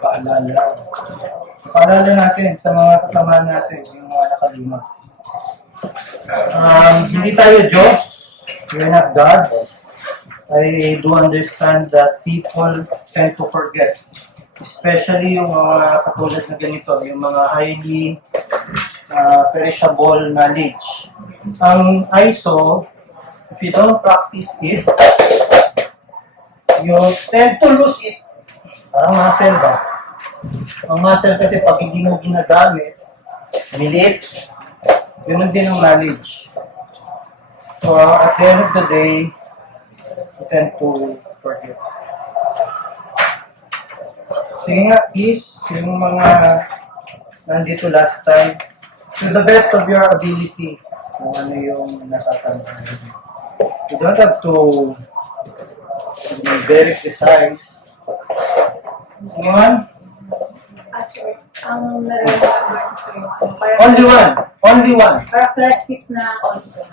paalala. Paalala natin sa mga kasama natin, yung mga nakalimot. Hindi tayo Diyos. We're not gods. I do understand that people tend to forget. Especially yung mga katulad na ganito, yung mga highly perishable knowledge. Ang ISO, if you don't practice it, you tend to lose it. Parang muscle ba? Ang muscle kasi pag hindi mo ginagamit, maliit, yun din ang knowledge. So at the end of the day, you tend to forget. Sige nga, please, yung mga nandito last time, to the best of your ability, kung ano yung natatandaan. You don't have to be very precise. Anyone? Sir, ang nararamdaman ko, sir, Only one. Only one. characteristic na auditor.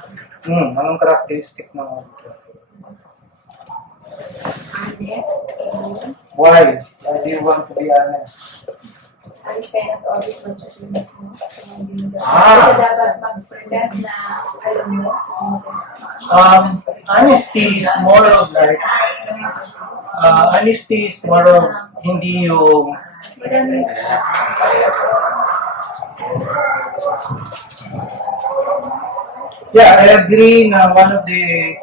Anong characteristic ng auditor? Honest, and Why? Why do you want to be honest? I cannot audit what you do. Kasi hindi mo Ah. dapat mag-pretend na alam mo. Honesty is more of like, honesty is more of hindi yung, Marami. yeah, I agree na one of the,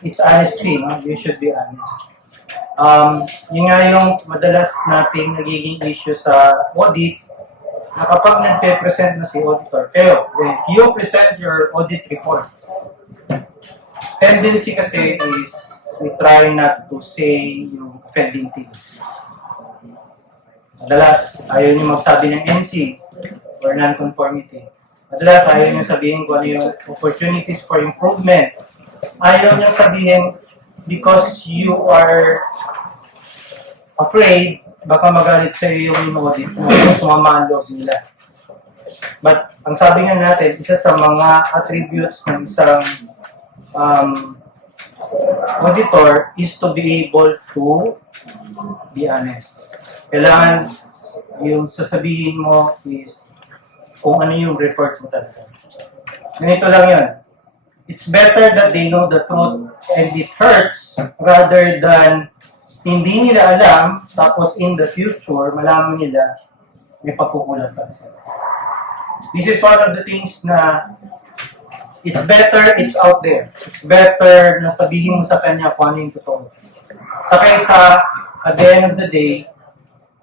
it's honesty, no? You should be honest. Yun nga yung madalas nating nagiging issue sa audit, na kapag nagpe-present na si auditor, kayo, if you present your audit report, tendency kasi is we try not to say yung offending things. Madalas, ayaw niyo magsabi ng NC or non-conformity. Madalas, ayaw niyo sabihin kung ano yung opportunities for improvement. Ayaw niyo sabihin because you are afraid, baka magalit sa iyo yung audit mo, sumama ang loob nila. But, ang sabi nga natin, isa sa mga attributes ng isang auditor is to be able to be honest. Kailangan yung sasabihin mo is kung ano yung report mo talaga. Ganito lang yun. It's better that they know the truth and it hurts rather than hindi nila alam, tapos in the future, malaman nila may pagkukulang pa sila. This is one of the things na it's better, it's out there. It's better na sabihin mo sa kanya kung ano yung totoo. Sa kaysa, at the end of the day,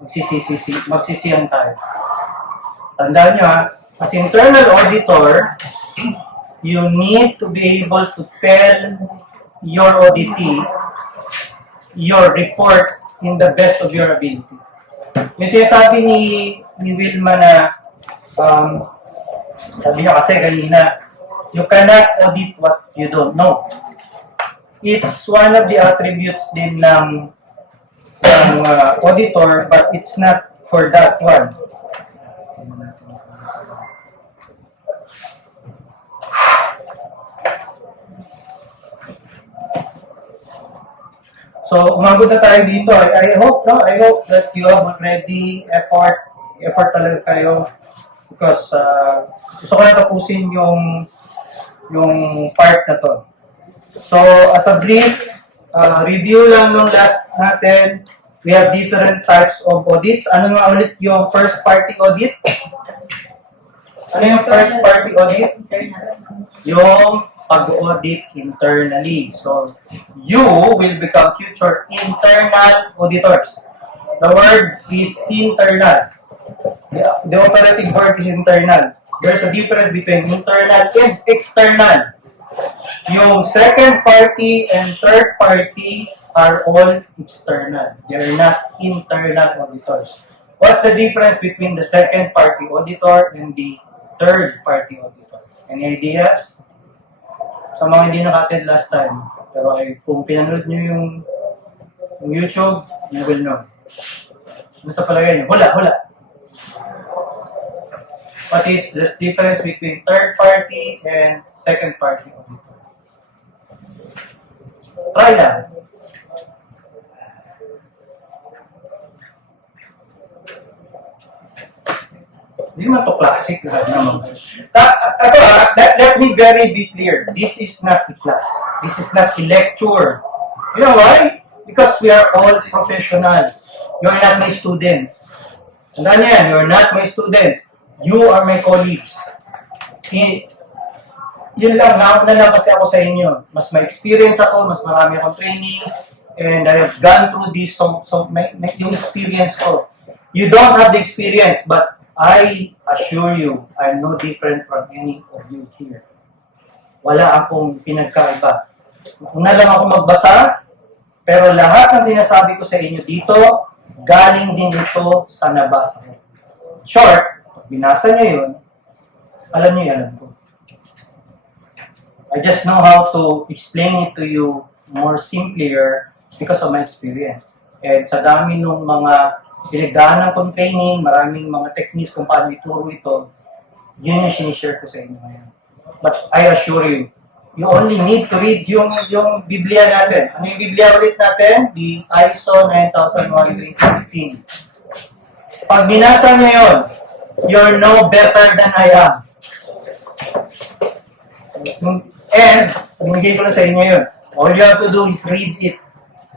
magsisisihan tayo. Tandaan nyo ha, as internal auditor, you need to be able to tell your auditee your report in the best of your ability. Yung sinasabi ni Wilma na, sabi niya kasi kanina, you cannot audit what you don't know. It's one of the attributes din ng auditor, but it's not for that one. So, umabot na tayo dito. I hope that you have already effort talaga kayo because gusto ko na tapusin yung part na to. So, as a brief review lang ng last natin, we have different types of audits. Ano nga ulit yung first party audit? Ano yung first party audit? Yung pag-audit internally. So, you will become future internal auditors. The word is internal. The operating word is internal. There's a difference between internal and external. Yung second party and third party are all external. They are not internal auditors. What's the difference between the second party auditor and the third party auditor? Any ideas? Sa mga hindi naka-attend last time, pero kung pinanood nyo yung YouTube, you will know. Basta palagay nyo, hula. What is the difference between third party and second party auditor? Try lang. Hindi naman to classic lahat naman. Let me very be clear. This is not a class. This is not a lecture. You know why? Because we are all professionals. You are not my students. Tandaan yan, you are not my students. You are my colleagues. Yun lang, nauna lang kasi ako sa inyo. Mas may experience ako, mas marami akong training, and I have gone through this, so yung experience ko. You don't have the experience, but I assure you, I'm no different from any of you here. Wala akong pinagkaiba. Una lang ako magbasa, pero lahat ng sinasabi ko sa inyo dito, galing din ito sa nabasa ko. Short, pag binasa nyo yun, alam nyo yan ko. I just know how to explain it to you more simpler because of my experience. And sa dami ng mga pinagdaanan kong training, maraming mga techniques kung paano ituro ito, yun yung sinishare ko sa inyo ngayon. But I assure you, you only need to read yung Biblia natin. Ano yung Biblia ulit natin? The ISO 9001-2015. Pag binasa nyo yun, you're no better than I am. And, binigay ko na sa inyo yun. All you have to do is read it.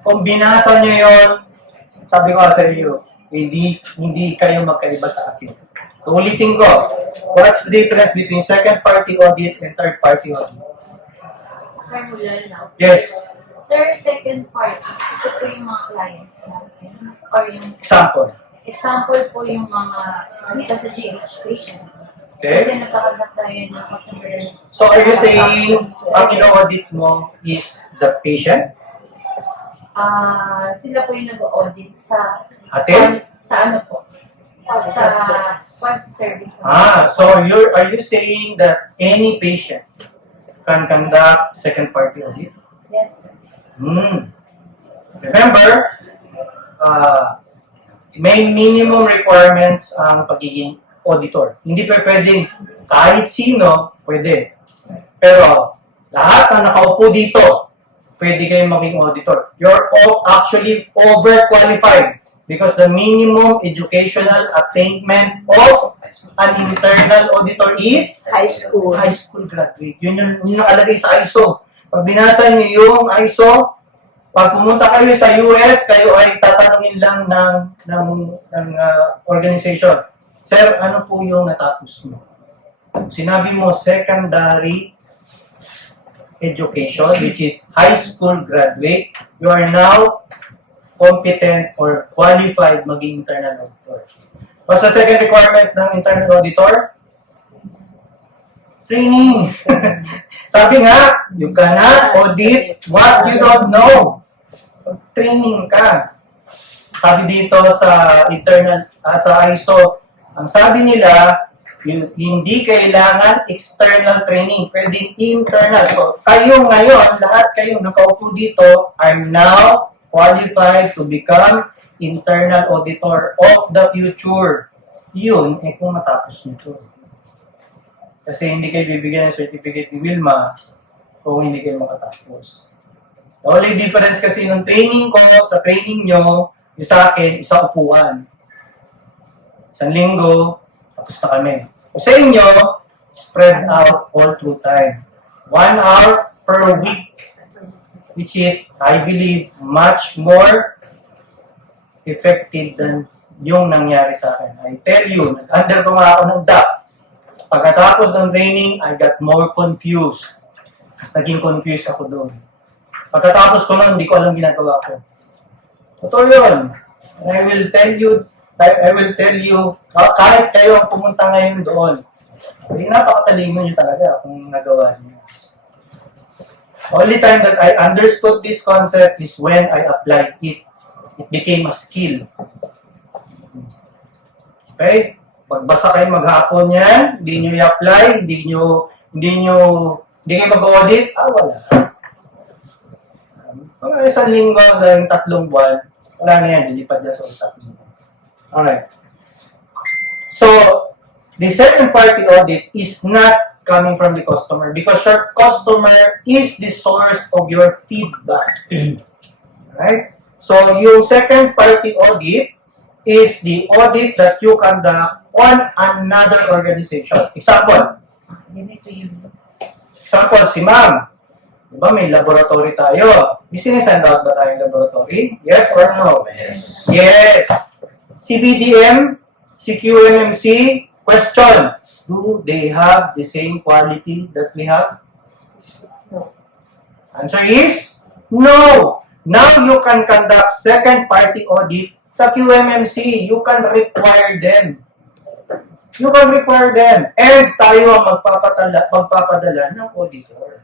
Kung binasa nyo yun, sabi ko sa iyo, hindi kayo magkaiba sa akin. Ulitin ko, what's the difference between second-party audit and third-party audit? Sir, mula na. Yes. Sir, second part, ito po yung mga clients natin. Or yung Example. po yung mga dito sa GH patients. Okay. Kasi nagkakandak tayo ng customers. So are you saying, ang ino-audit mo is the patient? Sila po yung nag-audit sa Atin? sa ano po? Sa quality service po. So are you saying that any patient can conduct second-party audit? Yes, sir. Remember, may minimum requirements ang pagiging auditor. Hindi pa pwedeng kahit sino, pwede. Pero lahat na nakaupo dito, pwede kayong maging auditor. You're all actually overqualified because the minimum educational attainment of an internal auditor is High school. high school graduate. Yun nakalagay sa ISO. Pag binasa niyo yung ISO, pag pumunta kayo sa US, kayo ay tatanungin lang ng organization. Sir, ano po yung natapos mo? Sinabi mo secondary education, which is high school graduate, you are now competent or qualified maging internal auditor. What's the second requirement ng internal auditor? Training. Sabi nga, you cannot audit what you don't know. Training ka. Sabi dito sa sa ISO, ang sabi nila, hindi kailangan external training, pwedeng internal. So, kayo ngayon, lahat kayo nakaupo dito are now qualified to become internal auditor of the future. Yun, kung matapos nito. Kasi hindi kayo bibigyan ng certificate ni Wilma kung hindi kayo makatapos. The only difference kasi ng training ko sa training nyo, yung sa akin, isang upuan. Isang linggo, tapos na kami. O sa inyo, spread out all through time. 1 hour per week, which is, I believe, much more effective than yung nangyari sa akin. I tell you, nag-undergo nga ako ng DAP. Pagkatapos ng training, I got more confused. Kasi naging confused ako doon. Pagkatapos ko nun, hindi ko alam ginagawa ko. Totoo yun. And I will tell you, kahit kayo ang pumunta ngayon doon, napakatalino nyo talaga kung nagawa niyo. Only time that I understood this concept is when I applied it. It became a skill. Okay? Pagbasa kayo maghapon yan, hindi nyo i-apply, hindi kayo mag-audit, wala. Mga isang linggo hanggang 3 buwan, wala na yan, hindi pa dyan sa utak nyo. Alright. So, the second party audit is not coming from the customer because your customer is the source of your feedback. Right? So, yung second party audit is the audit that you conduct on another organization. Example, si ma'am. Diba may laboratory tayo? May sinesend out ba tayong laboratory? Yes or no? Yes. Si BDM, si QMMC, question, do they have the same quality that we have? Answer is, no. Now you can conduct second party audit sa QMMC. You can require them. And tayo ang magpapadala ng auditor.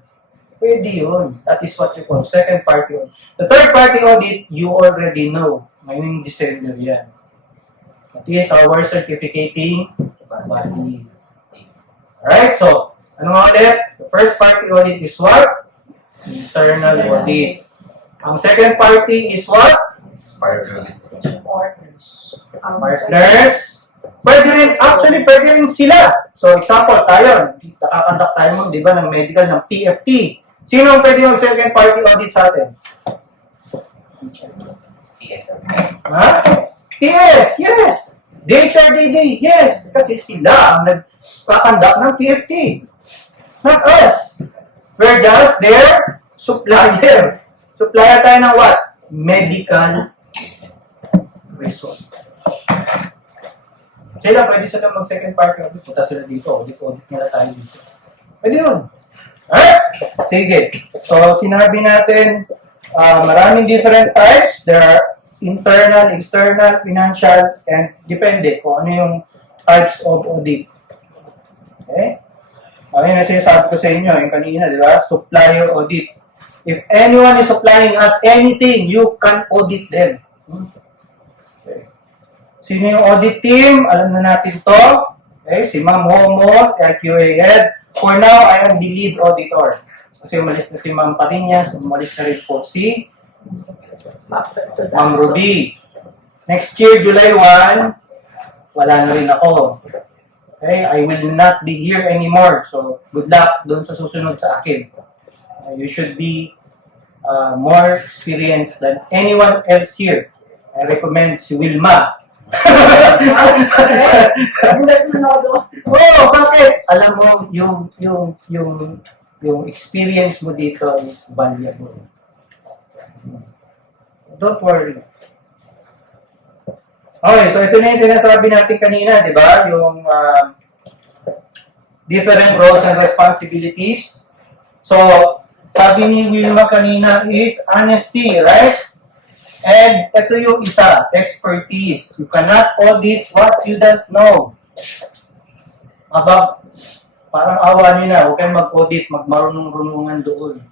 Pwede yun. That is what you call second party audit. The third party audit, you already know. Ngayong December yan. That is our certificating body. Alright, so, ano nga ulit? The first party audit is what? Internal audit. Ang second party is what? Partners. Pwede rin, actually, pwede rin sila. So, example, tayo, nakakandak tayo mo, di ba, ng medical, ng PFT. Sino ang pwede yung second party audit sa atin? Ha? TS, yes. DHRDD, yes. Kasi sila ang nagkakandak ng PFT. Not us. We're just their supplier. Supplier tayo ng what? Medical result. Sila, pwede sila mag-second party audit. Punta sila dito. Audit nila tayo dito. Pwede yun. Alright? Sige. So, sinabi natin, maraming different types. There are internal, external, financial, and depende kung ano yung types of audit. Okay? Okay na sinasabi ko sa inyo, yung kanina, di ba? Supplier audit. If anyone is supplying us anything, you can audit them. Okay. Sino yung audit team? Alam na natin to. Okay, si Ma'am Homo, QA head. For now, I am the lead auditor. Kasi umalis na si Ma'am Parinas, umalis na rin po si Ma'am Ruby. Next year, July 1, wala na rin ako. Okay, I will not be here anymore. So, good luck doon sa susunod sa akin. You should be more experienced than anyone else here. I recommend si Wilma. Oh, bakit? Alam mo, yung experience mo dito is valuable. Don't worry. Okay, so ito na yung sinasabi natin kanina, di ba? Yung different roles and responsibilities. So, sabi ni Wilma kanina is honesty, right? And ito yung isa, expertise. You cannot audit what you don't know. Parang awa nyo na, huwag kayong mag-audit, magmarunong-runungan doon.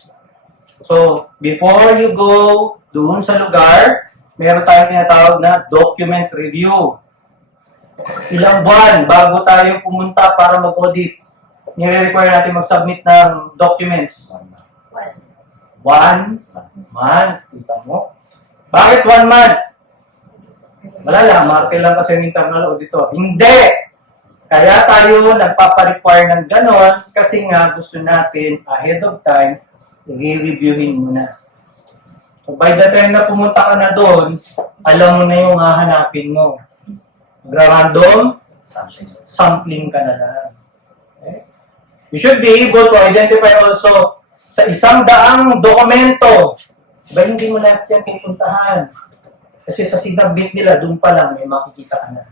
So, before you go doon sa lugar, meron tayong tinatawag na document review. Ilang buwan bago tayo pumunta para mag-audit, nire-require natin mag-submit ng documents. 1 month. Kita mo? Bakit 1 month? Wala lang, market lang kasi ng internal auditor. Hindi! Kaya tayo nagpapa-require ng ganon kasi nga gusto natin ahead of time, i-reviewin muna. So by the time na pumunta ka na doon, alam mo na yung hahanapin mo. Random sampling ka na lang. Okay? You should be able to identify also sa 100 dokumento. Ba hindi mo lahat yan pupuntahan. Kasi sa sinabit nila, doon pa lang may makikita ka na.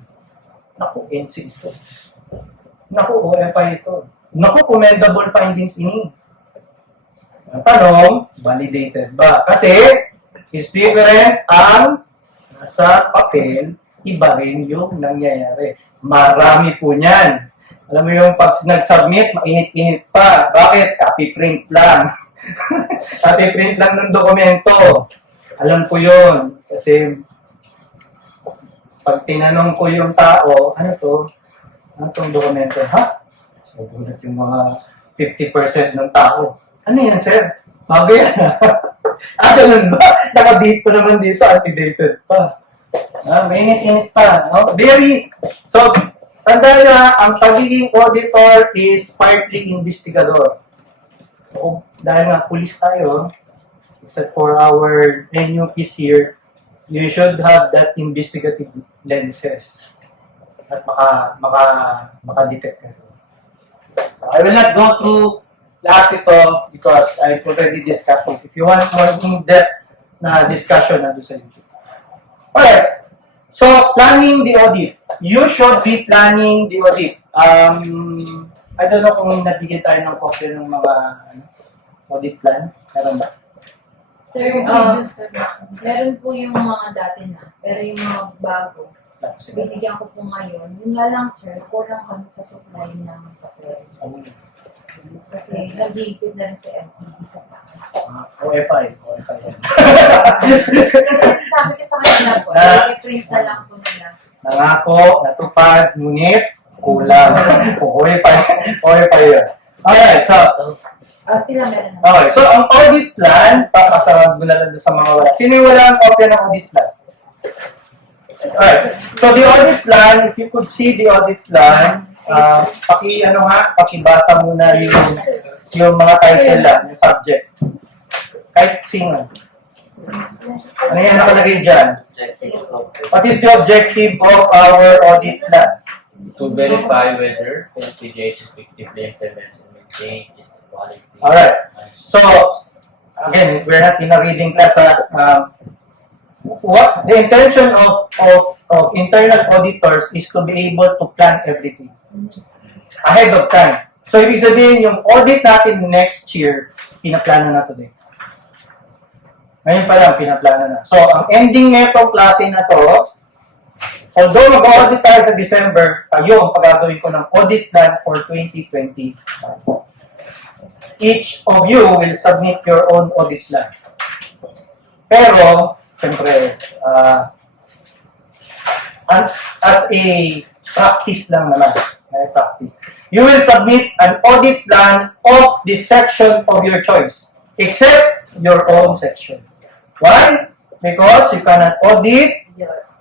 Naku, NC ito. Naku, OFI ito. Naku, commendable findings ini. Ang tanong, validated ba? Kasi, is different ang nasa papel, iba rin yung nangyayari. Marami po niyan. Alam mo yung pag nag-submit, mainit-init pa. Bakit? Copy print lang. Copy print lang ng dokumento. Alam ko yun. Kasi pag tinanong ko yung tao, ano to? Ano tong dokumento? Ha? Nagulat yung mga 50% ng tao. Ano yan, sir? Bago yan. Ganun ba? Nakadate pa naman dito, anti-dated pa. Mainit-init pa. No? So, Tandaan na, ang pagiging auditor is partly investigador. So, dahil nga pulis tayo, except for our NUPs here, you should have that investigative lenses at maka-detect ka. I will not go through lahat ito because I've already discussed it. If you want more in-depth na discussion, nandun sa YouTube. Alright. So, planning the audit. You should be planning the audit. I don't know kung nabigyan tayo ng copy ng mga audit plan. Meron ba? Sir, meron po yung mga dati na, pero yung mga bago, binigyan ko po ngayon. Yun nga lang, sir, kulang kami sa supply ng papel. Kasi nag-iipit na rin sa MPD sa taas. OFI. Sabi ko sa kanila po, i-print na lang po nila. Nangako, natupad, ngunit, kulang. OFI yun. Alright, so, Sila meron na. okay, so ang audit plan, papasawag mo na lang doon sa mga wala. Sino yung wala ang kopya ng audit plan? Alright, so the audit plan, if you could see the audit plan, pakibasa muna yung mga title lang, yung subject. Kahit sino. Ano yan nakalagay dyan? What is the objective of our audit plan? To verify whether LPGH effectively implements and maintains its quality. Alright. So, again, we're not in a reading class. What the intention of internal auditors is to be able to plan everything ahead of time. So, ibig sabihin, yung audit natin next year, pinaplano na today. Ngayon pa lang, pinaplano na. So, ang ending netong klase na to, although mag-audit tayo sa December, tayo ang pagagawin ko ng audit plan for 2020. Each of you will submit your own audit plan. Pero, siyempre, as a practice lang naman, practice, you will submit an audit plan of the section of your choice, except your own section. Why? Because you cannot audit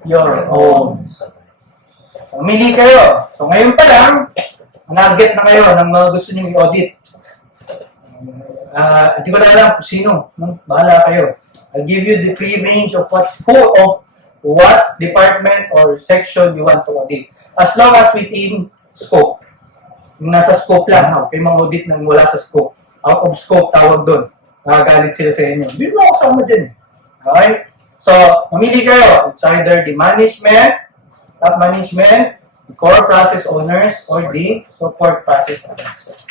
your own. Pumili kayo. So ngayon pa lang, nag-get na kayo ng mga gusto niyo i-audit. Hindi ko na alam kung sino. Bahala kayo. I'll give you the free range of what department or section you want to audit. As long as within scope. Yung nasa scope lang, okay, mga audit nang wala sa scope. Out of scope, tawag doon. Nakagalit sila sa inyo. Hindi mo ako sama dyan. Okay? So, mamili kayo. It's either the management, top management, the core process owners, or the support process owners.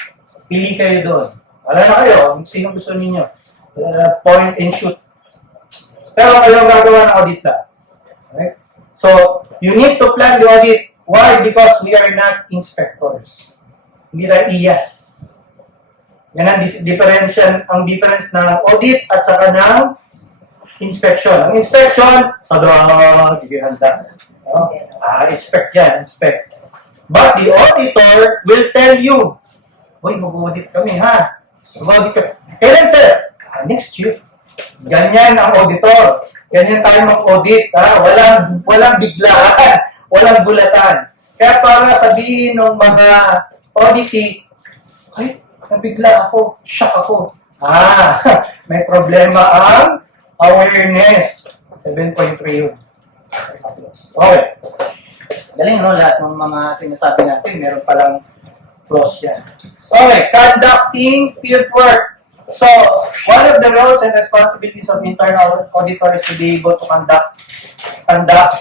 Pili kayo doon. Wala na kayo kung sino gusto ninyo. Point and shoot. Pero kayo ang gagawa ng audit lang. Okay? So, you need to plan the audit. Why? Because we are not inspectors. Hindi tayo IAS. Yan ang difference ng audit at saka ng inspection. Ang inspection, hindi handa. Inspect yan, inspect. But the auditor will tell you, uy, mag-audit kami ha. Mag-audit kami. Kailan sir? Next year. Ganyan ang auditor. Ganyan tayo mag-audit. Walang biglaan. Walang bulatan. Kaya para sabihin ng mga auditee, ay, nabigla ako, shock ako. May problema ang awareness. 7.3 yun. Okay. Galing, no? Lahat ng mga sinasabi natin, meron palang pros yan. Okay, conducting field work. So, one of the roles and responsibilities of internal auditor is to be able to conduct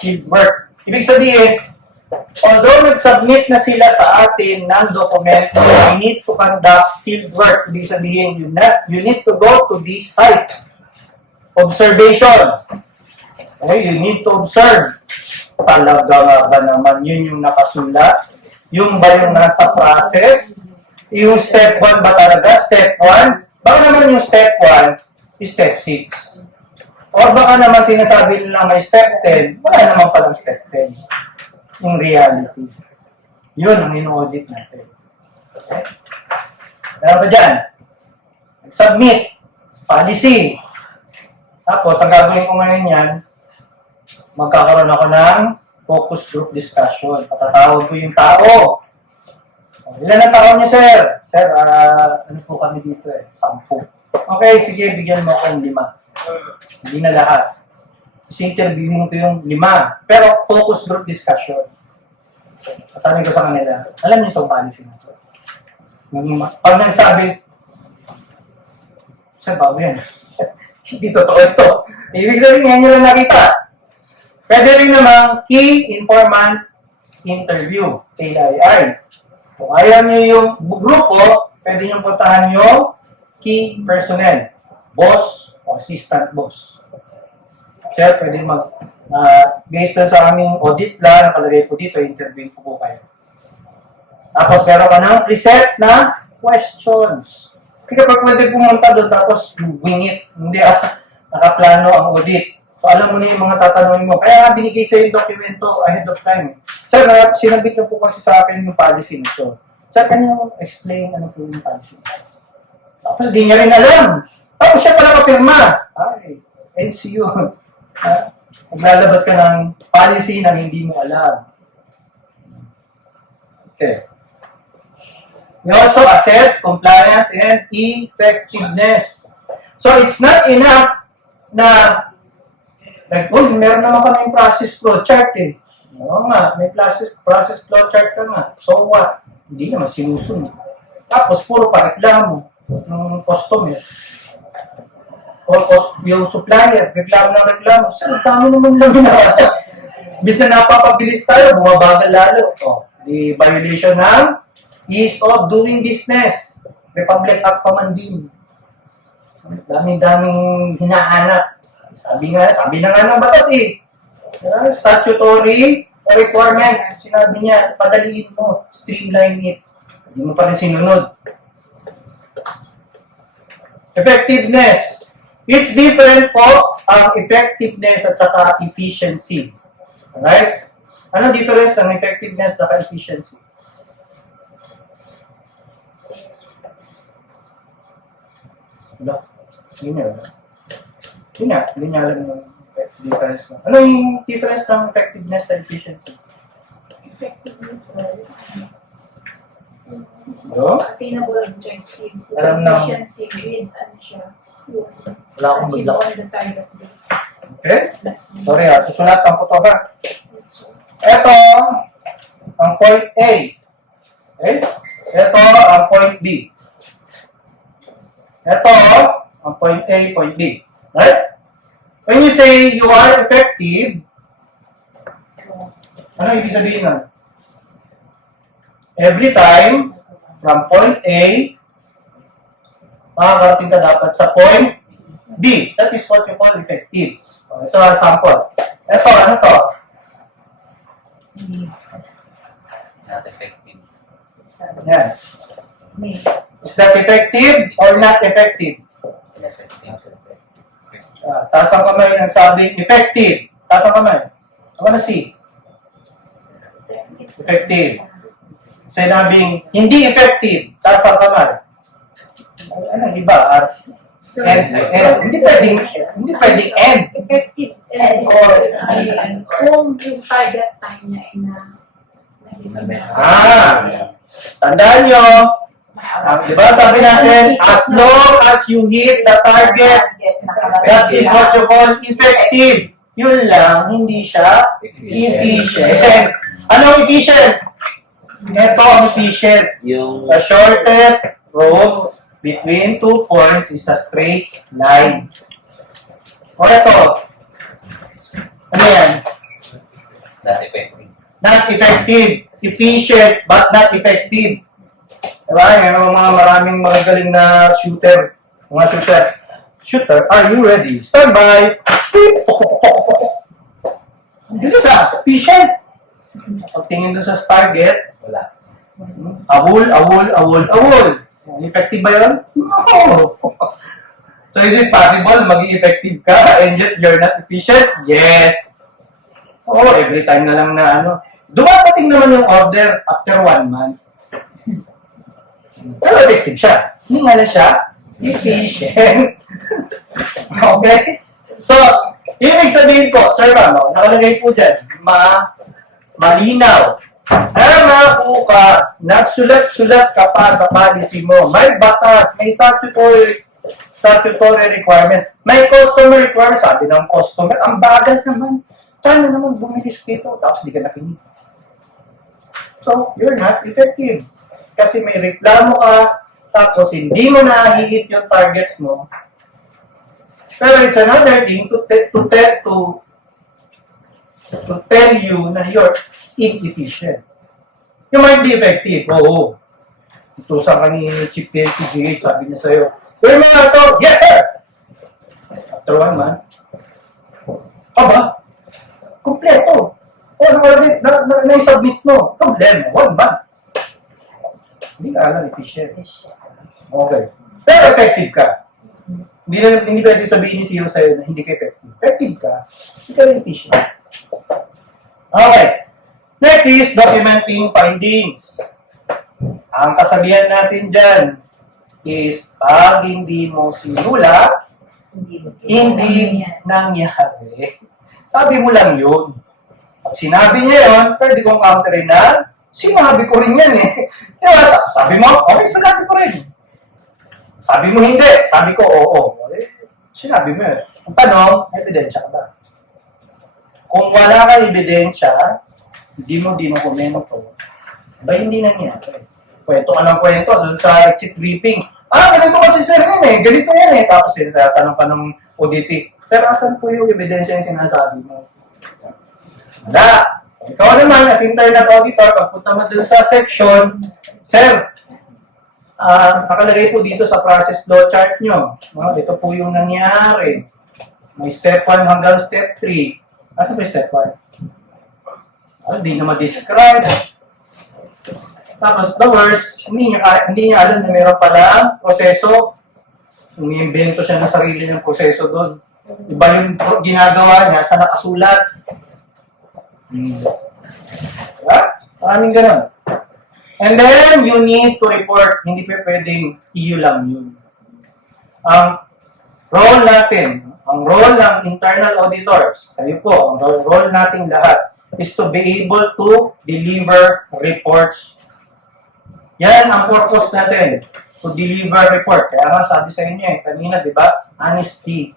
field work. Ibig sabihin, although nag-submit na sila sa atin ng document, you need to conduct field work. Ibig sabihin, you need to go to this site. Observation. Okay, you need to observe. Talaga nga ba naman yun yung nakasulat? Yung ba yung nasa process? Yung step 1 ba talaga? Step 1? Baka naman yung step 1 is step 6. Or baka naman sinasabi nila may step 10, wala naman palang step 10. In reality. Yun ang ino-audit natin. Okay? Meron pa dyan? Submit. Policy. Tapos, ang gagawin ko ngayon yan, magkakaroon ako ng focus group discussion. Patatawag ko yung tao. Ilan ang tao niyo, sir? Sir, ano po kami dito 10. Okay, sige, bigyan mo akong 5. Hindi na lahat. Kasi interviewin ko yung 5. Pero focus group discussion. Tatanungin ko sa kanila, alam niyo itong policy na ito? Pag nagsabi, sir, bago yan. Hindi totoo ito. Ibig sabihin, yan nyo lang nakita. Pwede rin namang key informant interview, KII. Kung ayaw nyo yung grupo, pwede nyo puntahan yung key personnel, boss o assistant boss. Sir, pwede based on sa aming audit plan, nakalagay po dito, interview po kayo. Tapos meron ka ng preset na questions. Hindi ka pa pwede pumunta doon tapos wing it. Hindi nakaplano ang audit. So alam mo na yung mga tatanungin mo. Kaya nga binigay sa yung dokumento ahead of time. Sir, sinabit niyo po kasi sa akin yung policy nito. Sir, can you explain ano po yung policy? Tapos di niya rin alam. Tapos siya pala mapirma. Ay, NCU. Maglalabas ka ng policy na hindi mo alam. Okay. We also assess compliance and effectiveness. So it's not enough na meron naman kaming process flow chart Oo nga, may process flow chart ka nga. So what? Hindi naman sinusunod. Tapos puro pa reklamo ng customer. O yung supplier, reklamo. Sir, dami naman lang ginawa. Bis na napapabilis tayo, bumabagal lalo. The violation ng ease of doing business. Republic Act pa man din. Daming hinahanap. Sabi na nga ng batas statutory requirement. Sinabi niya, padaliin mo, streamline it. Hindi mo pa rin sinunod. Effectiveness. It's different po ang effectiveness at saka efficiency. Alright? Ano difference ng effectiveness at efficiency? Yun nga, hindi niya alam yung difference. Ano yung difference ng effectiveness and efficiency? Effectiveness, Attainable objective. Alam na. Efficiency with, siya. Wala akong Achieve magla. on the target date. Okay? Sorry susulatan ko to ha. Yes, sir. Ito, ang point A. Okay? Ito, ang point B. Ito, ang point A, point B. Right? When you say you are effective, ano ibig sabihin nun? Every time, from point A, makakarating ka dapat sa point B. That is what you call effective. Ito ang sample. Ito, ano to? Not effective. Yes. Miss. Is that effective or not effective? Ineffective. Taas ang kamay ng sabing effective. Taas ang kamay. I wanna see. Effective. Sinabing hindi effective. Taas ang kamay. Ano, iba? So, Hindi pwedeng end. effective and kung yung target time niya Tandaan nyo, di ba sabi natin, as long as you hit the target, that is what you call effective. Yun lang, hindi siya efficient. Anong efficient? Ito ang efficient. The shortest road between 2 points is a straight line. O ito, ano yan? Not effective. Not effective. Efficient, but not effective. Diba? Yung mga maraming magagaling na shooter. Mga shooter. Shooter, are you ready? Stand by. Bilis efficient. Pagtingin doon sa target, Wala. awol. Effective ba yun? No. So is it possible maging effective ka and yet you're not efficient? Yes. Oo, every time na lang na dumating naman yung order after 1 month. Pero effective siya. Hindi nga na siya efficient. Okay? So, ibig sabihin ko, sir, nakalagay po dyan, malinaw. Nangako ka, nagsulat-sulat ka pa sa policy mo. May batas, may statutory requirement. May customer requirement. Sabi ng customer, ang bagal naman. Sana naman bumilis dito. Tapos di ka nakinig. So, you're not effective. Kasi may reklamo ka, tapos hindi mo na-hit yung targets mo. Pero it's another thing to tell you na you're inefficient. You might be effective. Oo. Utusan ka ni Chief PNPGH, sabi niya sa'yo, "Pero mga to, yes sir!" After 1 month, aba, kumpleto. O, na-submit mo. Problema, 1 month. Hindi ka alam, efficient. Okay. Pero effective ka. Hindi pwede sabihin ni CEO sa'yo na hindi ka effective. Effective ka, hindi ka efficient. Okay. Next is documenting findings. Ang kasabihan natin dyan is pag hindi mo sinula, hindi nangyari. Sabi mo lang yun. Pag sinabi niya yun, pwede kong counterin na, sinabi ko rin yan eh. Diba? Sabi mo, okay, sinabi ko rin. Sabi mo hindi, sabi ko oo. Sinabi mo yun. Ang tanong, ebidensya ka ba? Kung wala kang ebidensya, hindi mo dinukomento, ba hindi nangyari? Kwento ka ng kwento sa exit briefing. Ganito kasi sir yan eh, ganito yan eh. Tapos tinatanong ka ng ODT. Pero asan po yung ebidensya yung sinasabi mo? Wala. Ikaw naman, as internal auditor, pagpunta mo dun sa section, sir, nakalagay po dito sa process flow chart nyo. Ito po yung nangyari. May step 1 hanggang step 3. Asa ba yung step 1? Hindi na ma-describe. Tapos the worst, hindi niya alam na meron pala proseso. Umiimbento siya ng sarili ng proseso doon. Iba yung ginagawa niya sa nakasulat. Diba? Maraming ganun. And then, you need to report. Hindi pa pwedeng iyo lang yun. Ang role natin, ang role ng internal auditors, kayo po, ang role natin lahat, is to be able to deliver reports. Yan ang purpose natin, to deliver report. Kaya nga sabi sa inyo kanina, di ba? Honesty.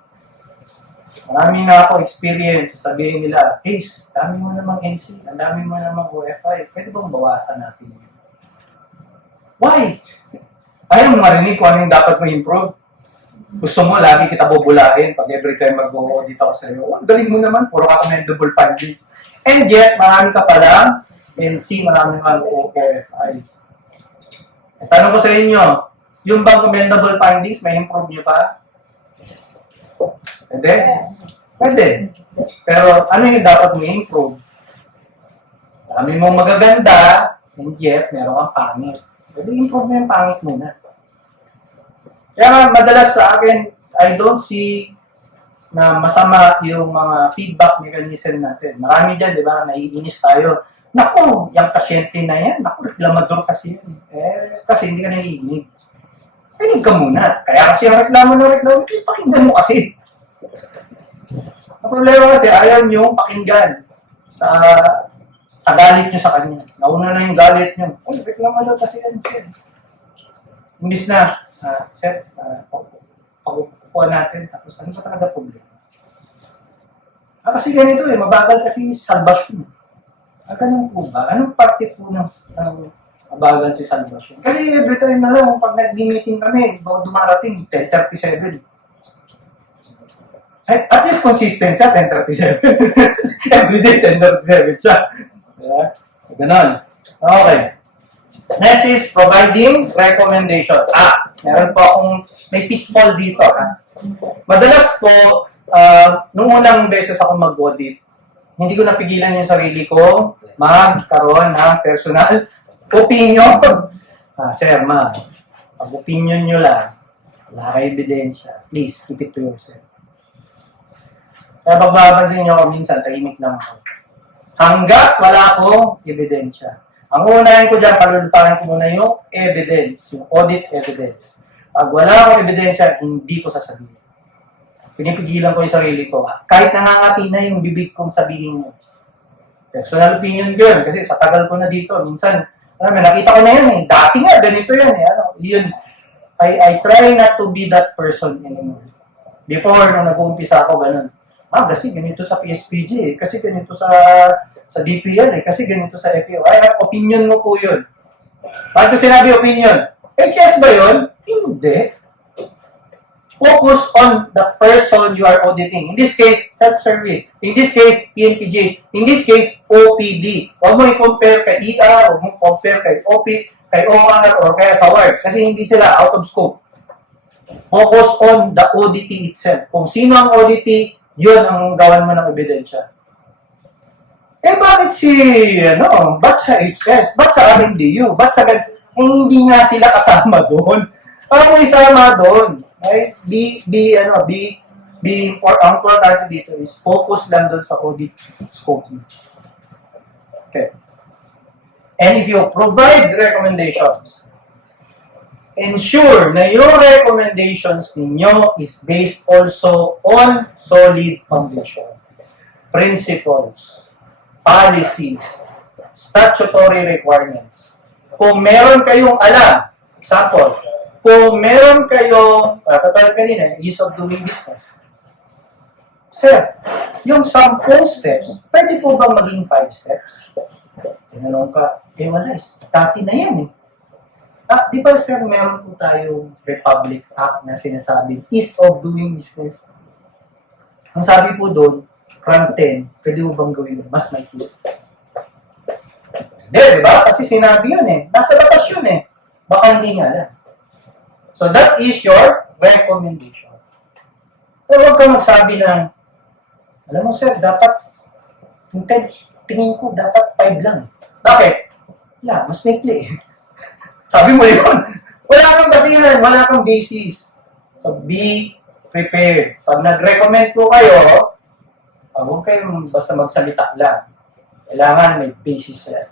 Marami na ako experience, sabihin nila, hey, dami mo namang NC, ang dami mo namang OFI, pwede bang bawasan natin yun? Why? Ayaw mo marinig kung ano yung dapat mo improve. Gusto mo, lagi kita bubulahin pag every time mag-audit ako sa iyo. Galing mo naman, puro ka commendable findings. And yet, marami ka pala NC, marami kang OFI. Tanong ko sa inyo, yung bang commendable findings, may improve nyo pa? Pwede? Pwede. Pero ano yung dapat mo improve? Dami mong magaganda, and yet, meron kang pangit. Pwede improve mo yung pangit muna. Kaya madalas sa akin, I don't see na masama yung mga feedback mechanism natin. Marami dyan, di ba? Naiinis tayo. Naku, yung pasyente na yan. Naku, reklamador kasi yun. Kasi hindi ka naiinig. Pakinig ka muna. Kaya kasi yung reklamo, pakinggan mo kasi. Ang problema kasi, ayaw nyo pakinggan sa galit nyo sa kanya. Nauna na yung galit nyo. Ay, reklamador kasi yan, sir. Imbis na, sir, pag-upuan natin, tapos ano ba talaga problema? Kasi ganito mabagal kasi salvation. Ganun po ba? Anong parte po ng mabagal si salvation? Kasi every time na lang, pag nag-meeting kami, bago dumarating, 10:37. At least consistent siya, 10:37. Everyday, 10:37 siya. Diba? Ganon. Okay. Next is providing recommendation. Meron po akong, may pitfall dito. Madalas po, nung unang beses ako mag-audit, hindi ko napigilan yung sarili ko magkaroon ng personal opinion. Sir, ma'am, pag-opinion nyo lang, wala kayo ebidensya. Please, keep it to yourself. Kaya pagbabansin nyo ako, minsan, tahimik lang ako. Hanggat wala akong ebidensya. Ang unahin ko dyan, palulupahan ko muna yung evidence, yung audit evidence. Pag wala akong ebidensya, hindi ko sasabihin. Pinipigilan ko yung sarili ko. Kahit nangangati na yung bibig kong sabihin mo. Personal opinion ko yun. Kasi sa tagal ko na dito, minsan, nakita ko na yun eh. Dati nga, ganito yan eh. Yun, I try not to be that person anymore. Before, nung nag-uumpisa ako, ganun. Kasi ganito sa PSPG eh. Kasi ganito sa DPL eh. Kasi ganito sa FEO. Opinion mo po yun. Bakit ko sinabi opinion? HS ba yun? Hindi. Focus on the person you are auditing. In this case, health service. In this case, PNPG. In this case, OPD. Huwag mo i-compare kay ER, huwag mo compare kay OP, kay OR, or kaya sa WARD. Kasi hindi sila out of scope. Focus on the ODT itself. Kung sino ang ODT, yun ang gawan mo ng ebidensya. Bakit ba't sa HS? Ba't sa RMDU? Ba't sa hindi nga sila kasama doon? Parang mo isama doon. Okay? Ang importante dito is focus lang doon sa audit scope. Okay. And if you provide recommendations, ensure na yung recommendations ninyo is based also on solid foundation, principles, policies, statutory requirements. Kung meron kayong alam, example, kung meron kayong, katulad kanina, ease of doing business. Sir, yung 10 steps, pwede po bang maging 5 steps? Tinanong ka, wala, dati na yan eh. Di ba sir, meron po tayong Republic Act na sinasabing ease of doing business. Ang sabi po doon, from 10, pwede mo bang gawin mas maikli? Hindi, di ba? Kasi sinabi yun eh. Nasa batas yun eh. Baka hindi nga alam. So that is your recommendation. Pero huwag kang magsabi ng, alam mo sir, dapat, tingin ko, dapat 5 lang. Bakit? Mas maikli. Sabi mo yun. Wala kang basihan, wala kang basis. So be prepared. Pag nag-recommend po kayo, huwag kayong basta magsalita lang. Kailangan may basis yan.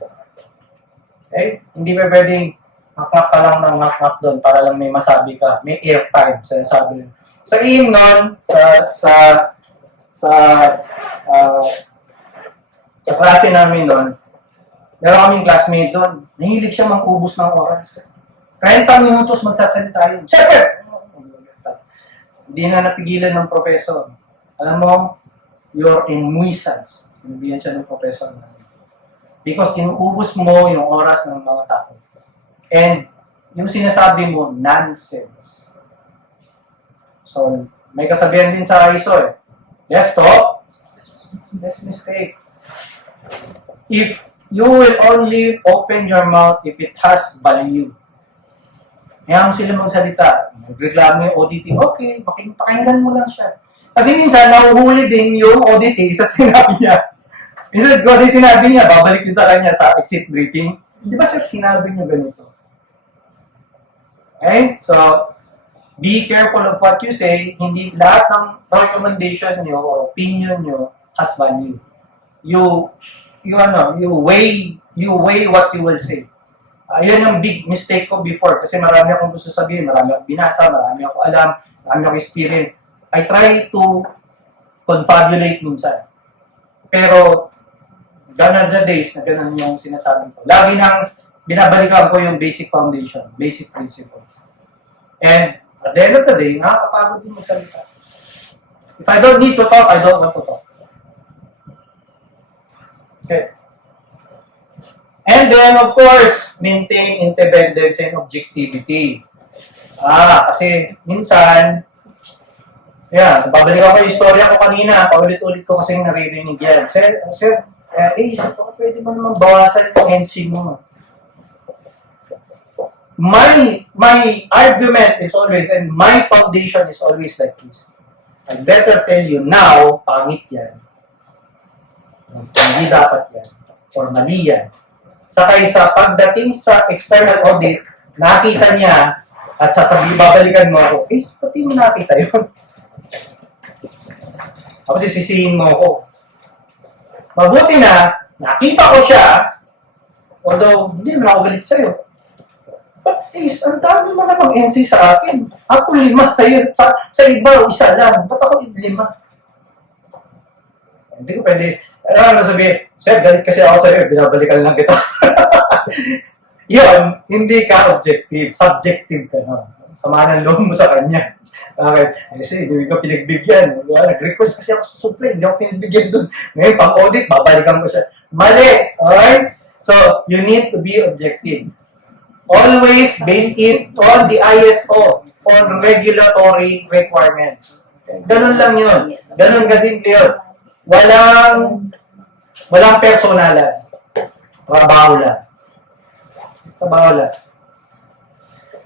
Okay? Hindi pa pwedeng makmak ka lang ng makmak doon para lang may masabi ka. May airtime, sinasabi. Sa nun, sa klase namin doon, meron kaming classmate doon, nahilig siya mangubos ng oras. 30 minutos magsasalita yun. Sir! Hindi na napigilan ng professor. Alam mo, you're a nuisance. Sinabihan siya ng professor namin. Because inuubos mo yung oras ng mga tao. And yung sinasabi mo, nonsense. So, may kasabihan din sa ISO eh. Yes, stop. That's mistake. If you will only open your mouth if it has value. Kaya mo sila magsalita. Magreklamo yung ODT. Okay, pakinggan mo lang siya. Kasi minsan, nahuhuli din yung ODT sa sinabi niya. Minsan, kung ano sinabi niya, babalik din sa kanya sa exit briefing. Di ba sir, sinabi niyo ganito? Okay? So, be careful of what you say. Hindi lahat ng recommendation niyo or opinion niyo has value. You weigh what you will say. Yan yung big mistake ko before kasi marami akong gusto sabihin, marami akong binasa, marami akong alam, marami akong experience. I try to confabulate minsan. Pero, gone are the days na ganun yung sinasabi ko. Lagi nang binabalikan ko yung basic foundation, basic principles. And, at the end of the day, nakakapagod din magsalita. If I don't need to talk, I don't want to talk. Okay. And then, of course, maintain independence and objectivity. Kasi minsan, babalik ako yung istorya ko kanina, paulit-ulit ko kasi naririnig yan. Sir, pwede mo naman bawasan yung NC mo. My argument is always, and my foundation is always like this. I better tell you now, pangit yan. Hindi dapat yan. Or mali yan. Sakay sa pagdating sa external audit, nakita niya at babalikan mo ako, pati mo nakita yun. Tapos sisisihin mo ako. Mabuti na, nakita ko siya, although hindi naman ako galit sa'yo. But ang dami mo namang NC sa akin. Ako 5 sa'yo. Sa iba, 1 lang. Ba't ako 5? Hindi ko pwede. Ano ang nasabihin? Sir, galit kasi ako sa'yo, binabalikan lang kita. Yun, hindi ka objective, subjective ka na. Sama ng loob mo sa kanya. Bakit? Kasi hindi ko pinagbigyan. Nag-request kasi ako sa supply, hindi ako pinagbigyan doon. Ngayon, pang-audit, babalikan ko siya. Mali! Alright? So, you need to be objective. Always base it on the ISO, on regulatory requirements. Ganun lang yun. Ganun kasimple yun. Walang personalan. Trabaho lang. Trabaho lang.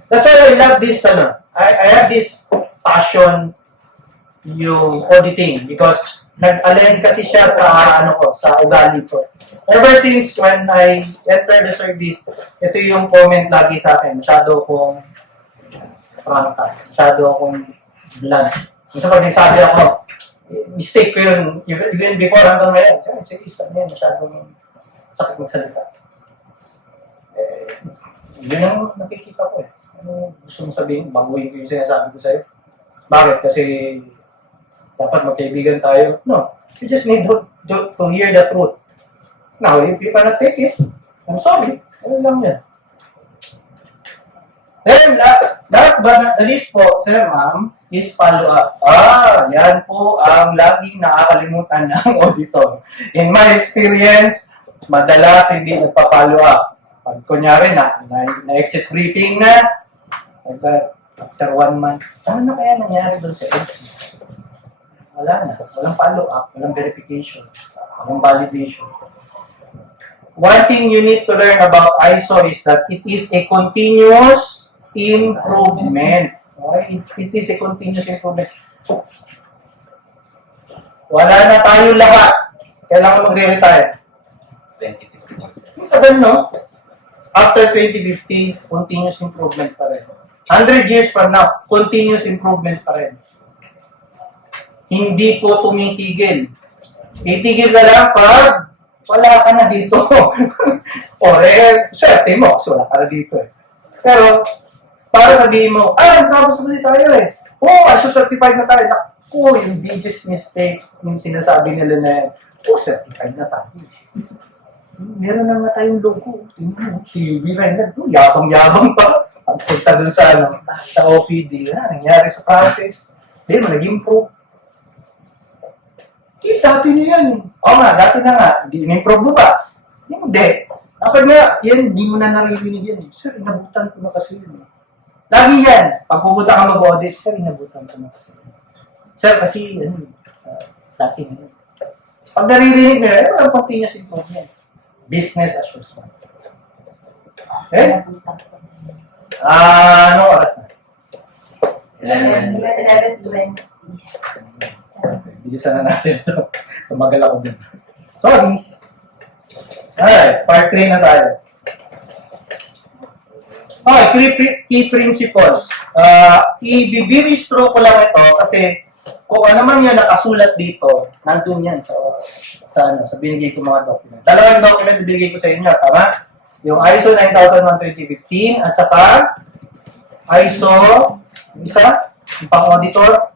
That's why I love this, I have this passion yung auditing because nag-align kasi siya sa sa ugali ko. Ever since when I entered the service, ito yung comment lagi sa akin. Masyado kong prangka. Masyado akong blunt. Minsan pag nagsabi ako, mistake ko yun. Even before hanggang ngayon. Sige, masyadong sakit magsalita. Yun ang nakikita ko eh. Ano gusto mong sabihin? Baguhin ko yung sinasabi ko sa'yo. Bakit? Kasi dapat magkaibigan tayo. No. You just need to hear the truth. Now, if you cannot take it, I'm sorry. Ano lang yan. Then, last but not the least po, sir, ma'am, is follow-up. Yan po ang laging nakakalimutan ng auditor. In my experience, madalas hindi nagpa-follow up. Pag kunyari na-exit briefing na, after 1 month, ano na kaya nangyari doon sa exit? Wala na. Walang follow-up, walang verification, walang validation. One thing you need to learn about ISO is that it is a continuous improvement. Okay? It is a continuous improvement. Wala na tayo lahat. Kailangan magre-retire. 2050. Tagal, no? After 2050, continuous improvement pa rin. 100 years from now, continuous improvement pa rin. Hindi po tumitigil. Titigil ka lang pag wala ka na dito. O swerte mo kasi wala ka na dito eh. Pero, para sabihin mo, natapos kasi tayo eh. ISO certified na tayo. Naku, yung biggest mistake, yung sinasabi nila na yan, certified na tayo. Meron na nga tayong logo. Tingnan mo, TV na yun. Yabang-yabang pa. Pagpunta dun sa OPD, nangyari sa process. Hindi mo, nag-improve. Dati na yan. Dati na nga. In-improve mo ba? Hindi. Kapag nga, yan, hindi mo na naririnig yan. Sir, inabutan ko na kasi yun. Lagi yan. Pag pupunta ka mag-audit, sir, inabutan ko na kasi yun. Sir, kasi, dati na yun. Pag naririnig na yan, walang continuous improvement. Business as usual. Anong oras na? 11:20. Bilisan na natin ito. Tumagal ako dun. Sorry. Alright, part 3 na tayo. Okay, key principles. I-bibiristro ko lang ito kasi kung ano man yung nakasulat dito, nandun yan sa binigay ko mga document. Dalawang document binigay ko sa inyo, tama? Yung ISO 9001:2015 at saka ISO, yung pang-auditor,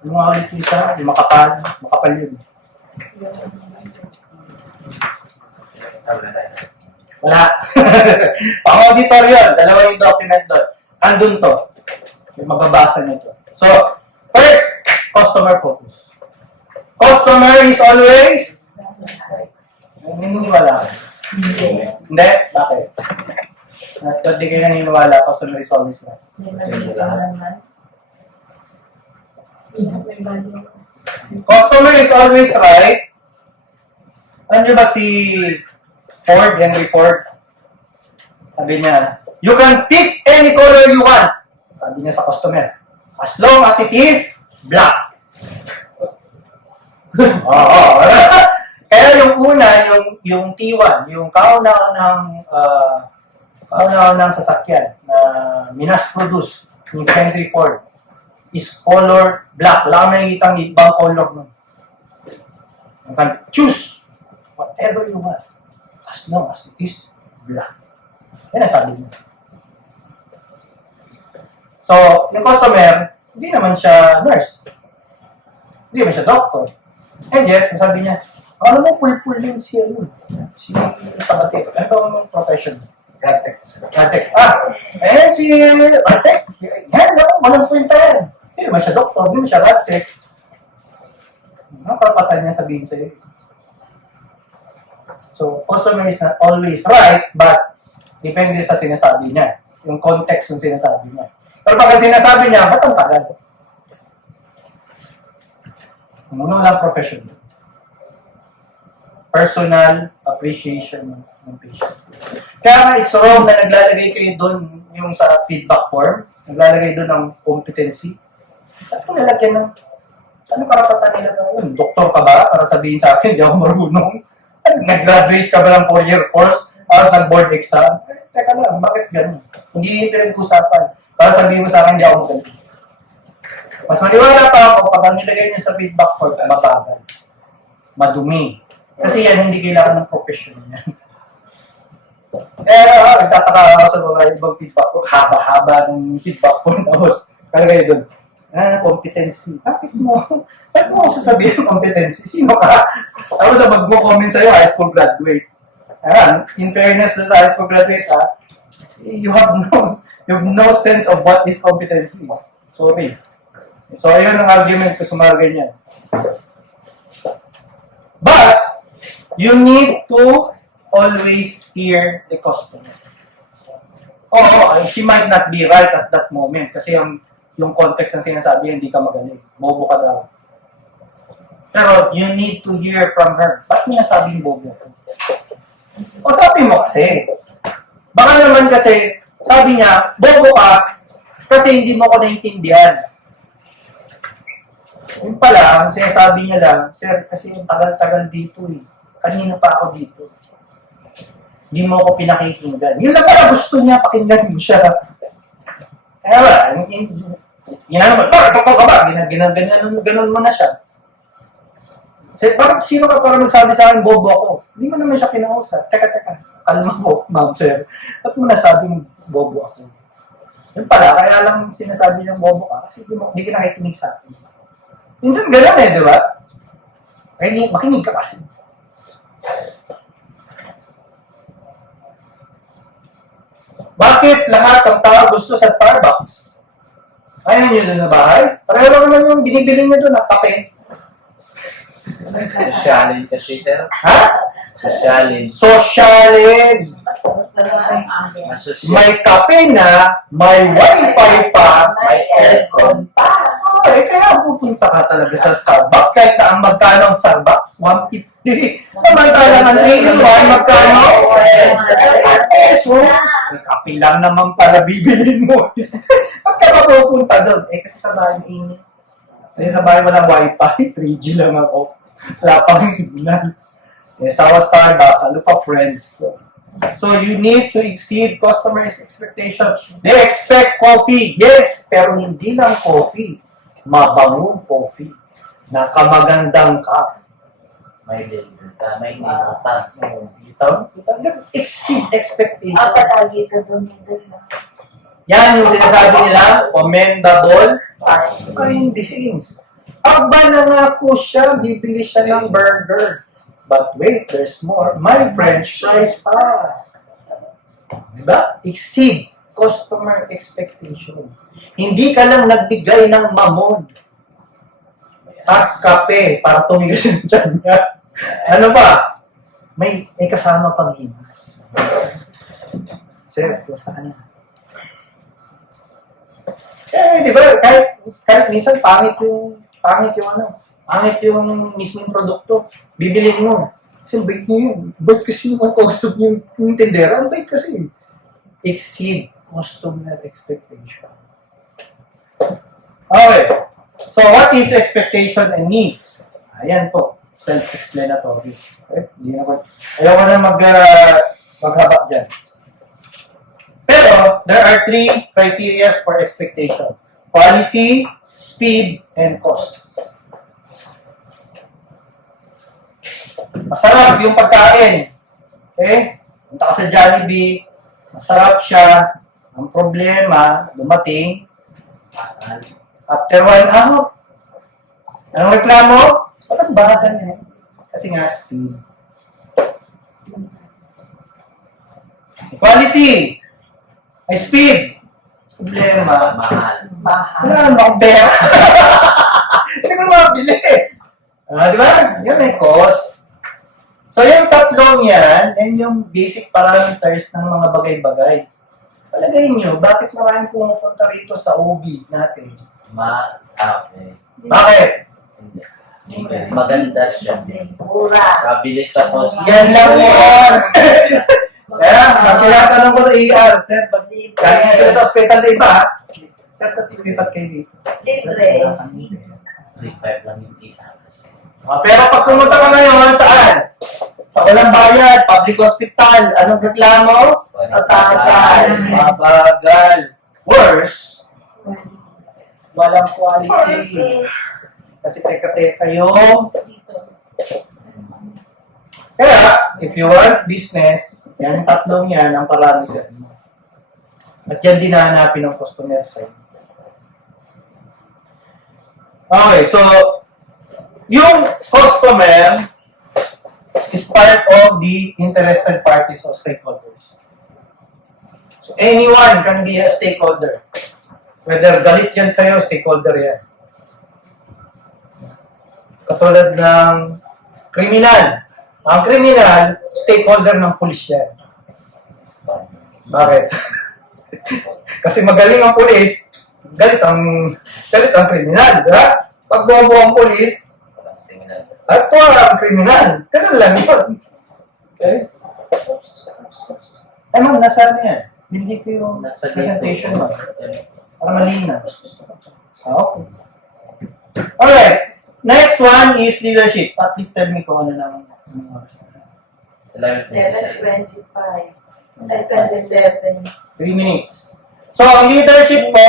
yung mga ulit yung makapal yun. Wala. Pang-auditor yun, dalawa yung document doon. Andun to. Yung mababasa nyo to. So, first, customer focus. Customer is always naniniwala ka. Hindi? Bakit? Hindi kayo naniniwala, customer is always right. Customer is always right. Alam nyo ba si Ford, Henry Ford? Sabi niya, you can pick any color you want. Sabi niya sa customer, as long as it is black. Kaya yung una, yung T1, yung kauna-unang sasakyan na minas-produce ni Henry Ford is color black. Wala kang nakikita ang ibang color nun. You can choose whatever you want as long as it is black. Yan ang sabi niya. So, yung customer, hindi naman siya nurse. Hindi ba siya doktor? And yet, sabi niya, ano mo pulpul yun si ano? Si Pagate. Ano ba ang profession? Gratek. Radtech. Si Radtech. Yan, walang kwenta yan. Hindi ba siya doktor? Hindi ba siya Radtech? Ano karapatan niya sabihin sa'yo? So, customer is not always right, but depende sa sinasabi niya. Yung context ng sinasabi niya. Pero pag sinasabi niya, ba't ang tagal? Ano lang profession? Personal appreciation ng patient. Kaya nga, it's wrong na naglalagay kayo doon yung sa feedback form, naglalagay doon ng competency. At kung lalagyan ng, ano karapatan nila na yun? Doktor ka ba? Para sabihin sa akin, hindi ako marunong. Nag-graduate ka ba ng 4-year course? Tapos nag-board exam? Teka lang, bakit ganun? Hindi yung pinag-usapan. Para sabihin mo sa akin, hindi ako magaling. Mas maniwala pa ako pag ang nilagay niyo sa feedback form, mabagal. Madumi. Kasi yan, hindi kailangan ng profession yan. Nagtataka ako sa mga ibang feedback form. Haba-haba ng feedback form. Tapos, kalagay doon. Competency. Bakit mo sasabihin ng competency? Sino ka? Tapos sa mag-comment sa'yo, high school graduate. In fairness sa high school graduate, you have no sense of what is competency. Sorry. So, ayun ang argument ko sa mga ganyan. But, you need to always hear the customer. She might not be right at that moment kasi yung context ng sinasabi, hindi ka magaling. Bobo ka daw. Pero, you need to hear from her. Ba't mo nasabing bobo ka? O sabi mo kasi. Baka naman kasi, sabi niya, bobo ka kasi hindi mo ko naintindihan. Yung pala, ang sinasabi niya lang, sir, kasi yung tagal-tagal dito eh. Kanina pa ako dito. Hindi mo ako pinakikinggan. Yun na pala gusto niya, pakinggan mo siya. Kaya wala, ginanaman, bakit ka ba? Ganon mo na siya. Bakit sino ka para magsabi sa akin, bobo ako? Hindi mo naman siya kinausap. Teka, kalma po, ma'am sir. Ba't mo nasabing bobo ako? Yun pala, kaya lang sinasabi niyang bobo ka kasi hindi ka nakikinig sa akin. Minsan gano'n di ba? Makinig ka kasi. Bakit lahat ng tao gusto sa Starbucks? Ayaw nyo doon sa bahay? Pareho lang naman yung binibiling nyo doon na kape. Socialin kasi, sir. Ha? Socialin. Socialin! Basta lang ang ambience. May kape na, may wifi pa, May aircon pa. Kaya pupunta ka talaga sa Starbucks. Kahit na ang magkano ang Starbucks, 150. Samantala ng 3-in-1, magkano? 1 pesos. May kape lang naman pala bibilin mo. Ba't ka pa pupunta doon? Kasi sa bahay init. Kasi sa bahay walang wifi, 3G lang ako. Wala pang signal. Sa Starbucks, ano pa friends ko. So you need to exceed customers' expectations. They expect coffee, yes, pero hindi lang coffee. Mabangong coffee. Nakamagandang cup. May label ka, may name pa. Exceed expectations. Palagi ka doon. Yan yung sinasabi nila, commendable findings. Aba na nga po siya, bibili siya ng burger. But wait, there's more. My french fries pa. Diba? Exceed customer expectation. Hindi ka lang nagbigay ng mamon at kape para tumigas yung tiyan niya. Ano ba? May kasama pang himas. Sir, basta na. Di ba? Kahit minsan pangit yung mismong produkto. Bibilin mo. Kasi bait niyo yun. Bait kasi yung kausap yung tindera. Ang bait kasi. Exceed customer expectation. Okay. So, what is expectation and needs? Ayan po. Self-explanatory. Okay? Ayaw na maghaba dyan. Pero, there are 3 criteria for expectation. Quality, speed, and cost. Masarap yung pagkain. Okay? Punta ka sa Jollibee, masarap siya. Ang problema, dumating, after 1 hour, Anong reklamo? Ba't ang bagal niya? Kasi nga, speed. Quality. Ay, speed. Problema. Mahal. Wala naman akong pera. Hindi ko mabili. Di ba? Yan may cost. So, yung tatlong yan, yung basic parameters ng mga bagay-bagay. Palagay nyo, bakit maraming pumupunta rito sa OB natin? Okay. Bakit? Maganda siya. Mura. Mabilis tapos. Yan lang yun. Kaya, tinatanong ko sa ER, Sir, ba't galing sila sa hospital na iba? Sir, ba't lumipat kayo dito? Libre. 3.5 lang yung kita. Pero pag pumunta ka ngayon, saan? Sa walang bayad, public hospital. Anong reklamo? Sa tagal. Mabagal. Worse, walang quality. Kasi teka-teka yung... Kaya, if you want business, yan yung tatlong yan ang parameter mo. At yan din nahanapin ng customer side. Okay, so, yung customer is part of the interested parties or stakeholders. So, anyone can be a stakeholder. Whether galit yan sa'yo, stakeholder yan. Katulad ng kriminal. Ang kriminal, stakeholder ng pulis yan. Bakit? Kasi magaling ang pulis, galit ang kriminal, di ba? Pag bobo ang pulis, at tuwa ang kriminal. Ganun lang yun. Okay? Ay ma'am, nasa ano yan? Hindi ko yung Nasa presentation mo. dito. Para malina. Okay. Alright. Next one is leadership. Please tell me kung ano nang oras. 11:27. 7:25. Ay, 27. 3 minutes. So, ang leadership po,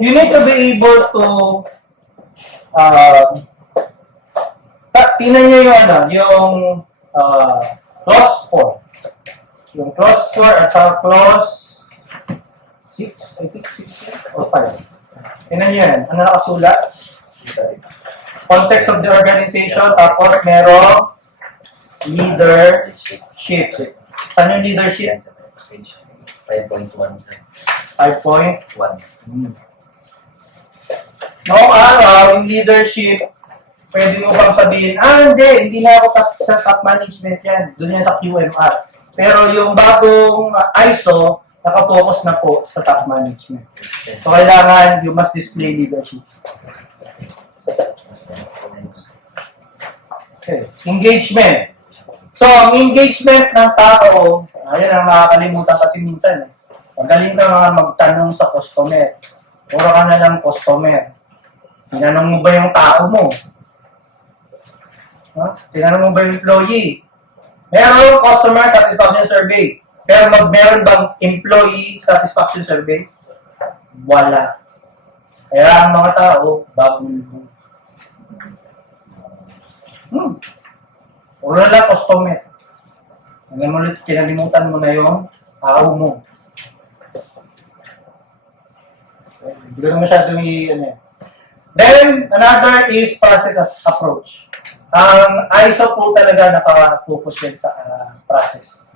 you need to be able to tingnan nyo yung clause 4. Yung clause 4 at saka clause 6, I think 6 or 5. Tingnan nyo yan. Ano nakasulat? Context of the organization, tapos merong leadership. Saan yung leadership? 5.1. 5.1. Noong araw, yung leadership, pwede mo bang sabihin, hindi na ako sa top management yan. Doon yan sa QMR. Pero yung bagong ISO, nakapokus na po sa top management. So, kailangan you must display leadership. Okay. Engagement. So, ang engagement ng tao, ayan ang nakakalimutan kasi minsan. Magaling ka nga magtanong sa customer. Puro ka na lang customer. Tinanong mo ba yung tao mo? Tinanong mo ba yung employee? Meron customer satisfaction survey. Pero meron bang employee satisfaction survey? Wala. Kaya ang mga tao, bagong Puro na lang customer. Hanggang mo ulit, kinalimutan mo na yung tao mo. Hindi ko na masyadong Then, another is process as approach. Ang ISO po talaga nakafocus din sa process.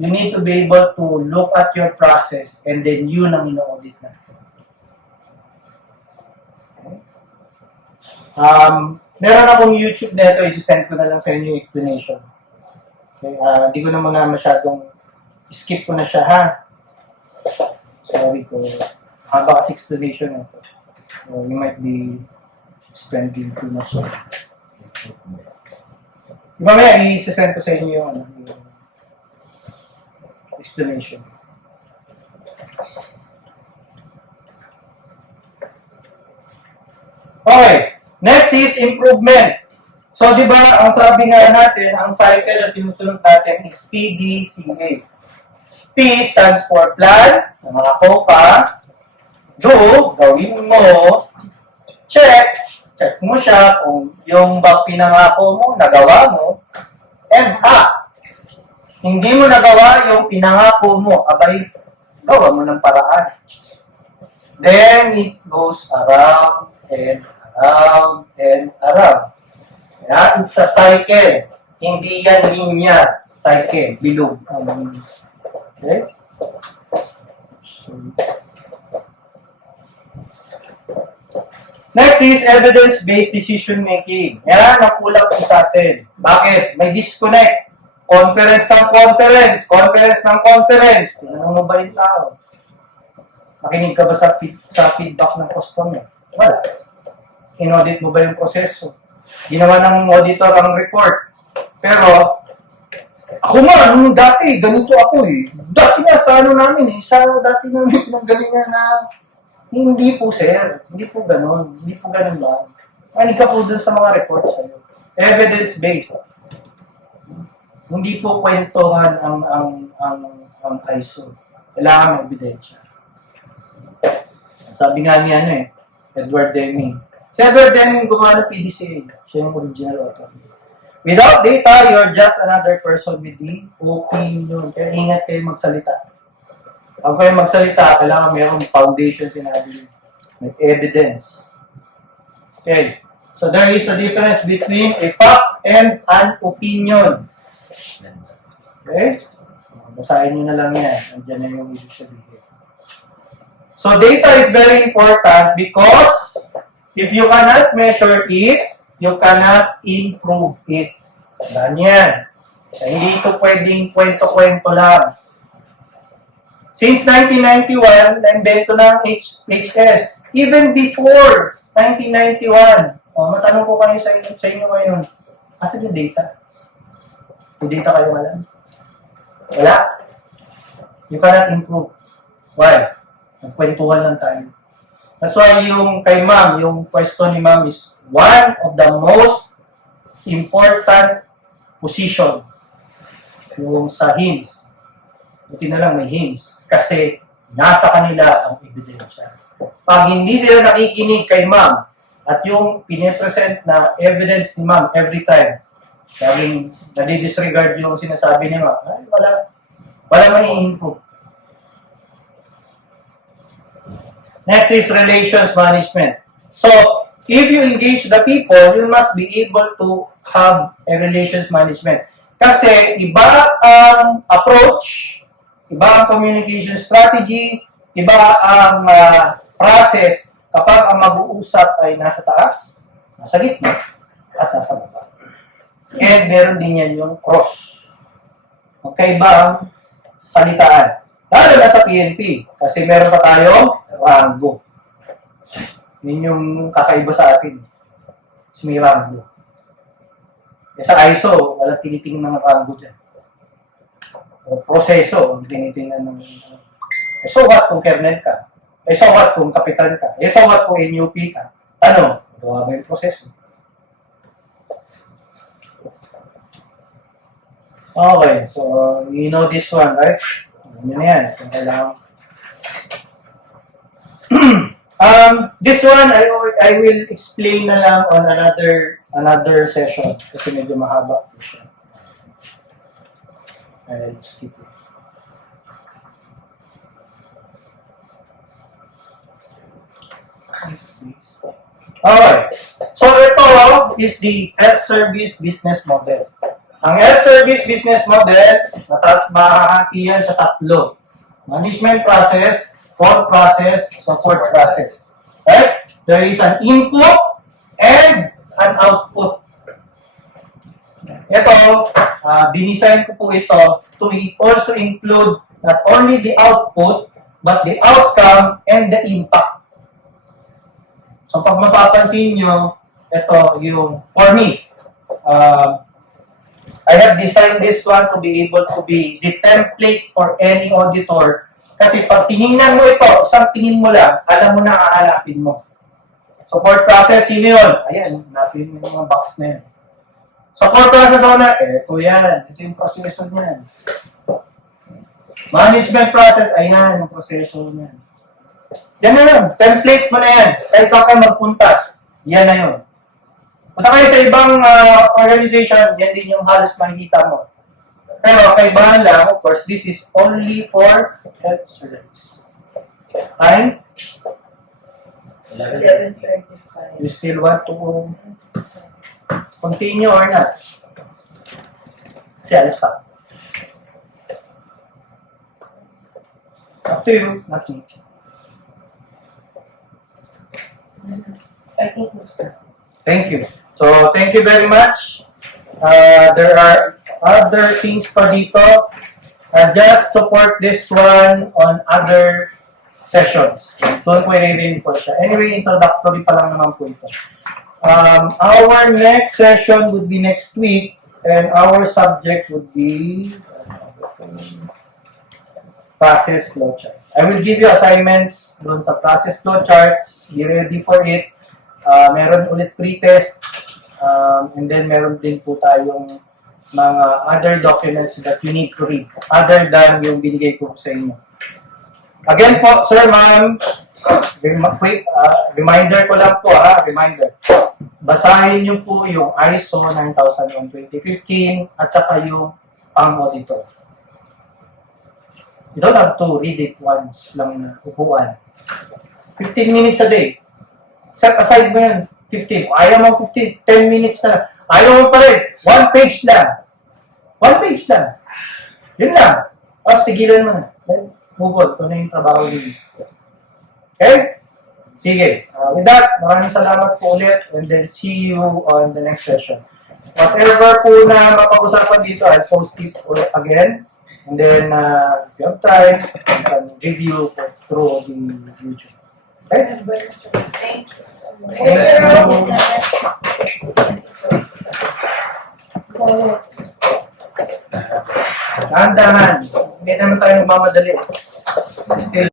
You need to be able to look at your process and then yun ang ino-audit natin. Okay. Meron akong YouTube nito, isi-send ko na lang sa inyo yung explanation. Okay, hindi ko na muna masyadong skip ko na siya, ha? Sorry ko. Haba kasi explanation nito. So, you might be spending too much. Mamaya, i-send ko sa inyo yung explanation. Okay. Next is improvement. So, di ba, ang sabi nga natin, ang cycle na sinusunod natin is PDCA. P stands for plan, ng mga COPA. Do, gawin mo. Check mo siya kung yung bang pinangako mo, nagawa mo. And hindi mo nagawa yung pinangako mo, abay, gawa mo ng paraan. Then, it goes around and around. Around and around. Yeah, it's a cycle. Hindi yan linear cycle. Bilog. Okay? So, next is evidence-based decision making. Yan, nakulang po sa atin. Bakit? May disconnect. Conference ng conference. Conference ng conference. Tingnan mo ba yung tao? Nakinig ka ba sa feedback ng customer? Wala. In-audit mo ba yung proseso? Ginawa ng auditor ang report. Pero, ako nga, nung dati, ganito ako eh. Dati nga sa ano namin eh. Dati namin pinanggalingan na hindi po, sir. Hindi po ganun. Hindi po ganun lang. Manig ka po dun sa mga reports sa'yo. Evidence-based. Hindi po kwentuhan ang ISO. Kailangan may ebidensya. Sabi nga niya Edward Deming. Si Edward Deming gumawa ng PDCA. Siya yung original author. Without data, you're just another person with the opinion. Kaya ingat kayo magsalita. Pag kayo magsalita, kailangan mayroong foundation sinabi. May evidence. Okay. So there is a difference between a fact and an opinion. Okay? Basahin nyo na lang yan. Nandiyan na yung ibig sabihin. So data is very important because if you cannot measure it, you cannot improve it. Ganyan. Hindi ito pwedeng kwento-kwento lang. Since 1991, na-invento ng HS. Even before 1991. Matanong ko kayo sa inyo ngayon. Asan yung data? Yung data kayo alam? Wala. You cannot improve. Why? Nagkwentuhan lang tayo. That's why yung kay ma'am, yung question ni ma'am is one of the most important position. Yung sa HIMSS. Buti na lang may HIMSS. Kasi nasa kanila ang ebidensya. Pag hindi sila nakikinig kay ma'am at yung pinipresent na evidence ni ma'am every time, laging nadi-disregard yung sinasabi ni ma'am, ay, wala mai-improve. Next is relations management. So, if you engage the people, you must be able to have a relations management. Kasi iba ang approach, iba ang communication strategy, iba ang process kapag ang mag-uusap ay nasa taas, nasa gitna, at nasa baba. And meron din yan yung cross. Magkaiba ang salitaan. Lalo na sa PNP, kasi meron pa tayong rango. Yun yung kakaiba sa atin. Kasi may rango. E sa ISO, walang tinitingnan ng rango dyan. O proseso, ang tinitingnan ng... E so what kung kernel ka? E so what kung kapitan ka? E so what kung NUP ka? Ano? Gawa ba yung proseso? Okay, so you know this one, right? Yun na yan. Kung kailangan. This one, I will explain na lang on another session kasi medyo mahaba po siya. I'll skip it. Alright. So ito is the health service business model. Ang health service business model, mahahati yan sa tatlo. Management process, core process, support process. Right? There is an input and an output. Ito, dinisign ko po ito to also include not only the output, but the outcome and the impact. So pag mapapansin nyo, ito yung, for me, I have designed this one to be able to be the template for any auditor. Kasi pag tinignan mo ito, isang tingin mo lang, alam mo na aanapin mo. Support process, yun yun. Ayan, hanapin mo yung mga box na yun. Support process owner, ito yan. Ito yung proseso niyan. Management process, ayan, yung proseso niyan. Yan na yun. Template mo na yan. Kahit saan ka magpunta, yan na yun. Punta kayo sa ibang organization, yan din yung halos makikita mo. Pero kaibahan lang, of course, this is only for health service. Fine? 11:35. You still want to continue or not? Kasi alis pa. Up to you, not me. I think we'll start. Thank you. So, thank you very much. There are other things pa dito. Just support this one on other sessions. Doon po i-reinforce siya. Anyway, introductory pa lang naman po ito. Our next session would be next week, and our subject would be process flowchart. I will give you assignments doon sa process flowcharts. Be ready for it. Meron ulit pre-test. And then meron din po tayong mga other documents that you need to read other than yung binigay ko sa inyo. Again po, sir, ma'am, quick reminder ko lang po, reminder. Basahin niyo po yung ISO 9001:2015 at saka yung pang-auditor. You don't have to read it once lang na upuan. 15 minutes a day. Set aside mo yun. 15. Ayaw mo 15. 10 minutes na. Ayaw mo pa rin. 1 page lang. 1 page lang. Yun lang. Tapos tigilan mo na. Then, move on. Ito na yung trabaho niyo. Okay? Sige. With that, maraming salamat po ulit. And then, see you on the next session. Whatever po na mapag-usapan dito, I'll post it again. And then, if you have time, you can review through the YouTube. Okay? Thank you so much. Thank you. Dahan-dahan. Hindi naman tayo magmamadali. Still